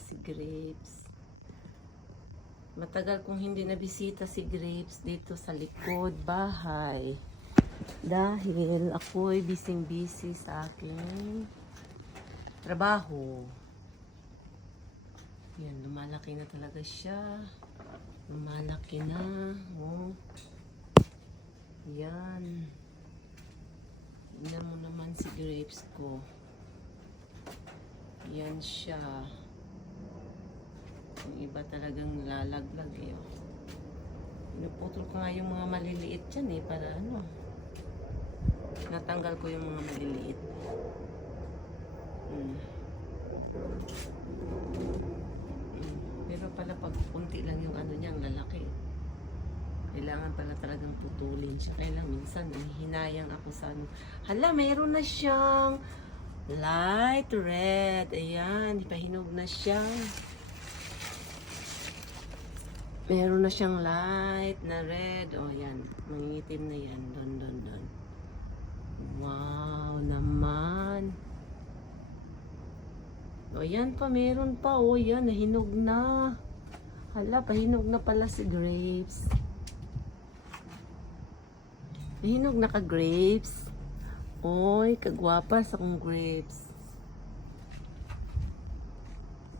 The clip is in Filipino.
si Grapes. Matagal kong hindi nabisita si Grapes dito sa likod bahay. Dahil ako'y busy sa aking trabaho. Yan, lumalaki na talaga siya. Lumalaki na. Oh. Yan. Tingnan mo naman si Grapes ko. Yan siya. Yung iba talagang lalaglag eh. Pinuputol ko nga yung mga maliliit dyan eh. Para ano. Natanggal ko yung mga maliliit. Pero pala pag kunti lang yung ano niya, ang lalaki. Kailangan pala talagang putulin siya. Kaya lang minsan, hinayang ako sa ano. Hala, mayroon na siyang light red. Ayan, ipahinog na siya. Meron na siyang light na red. O, yan. Mangingitim na yan. Don. Wow, naman. O, yan pa. Meron pa. O, yan. Nahinog na. Hala, pahinog na pala si Grapes. Nahinog na ka, Grapes. Oy, kagwapas akong Grapes.